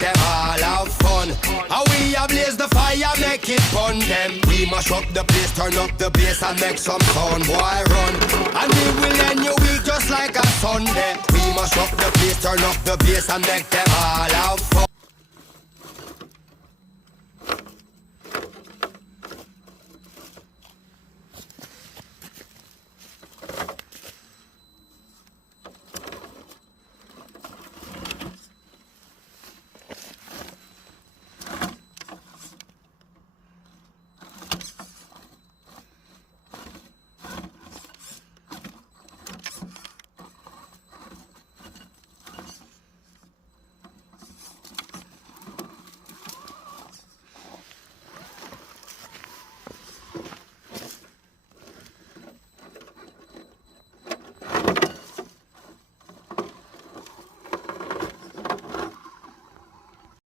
them all have fun. How we a blaze the fire, make it fun them. We mash up the place, turn up the bass and make some sound, boy run. And we will end your week just like a Sunday. We mash up the place, turn up the bass and make them all have fun.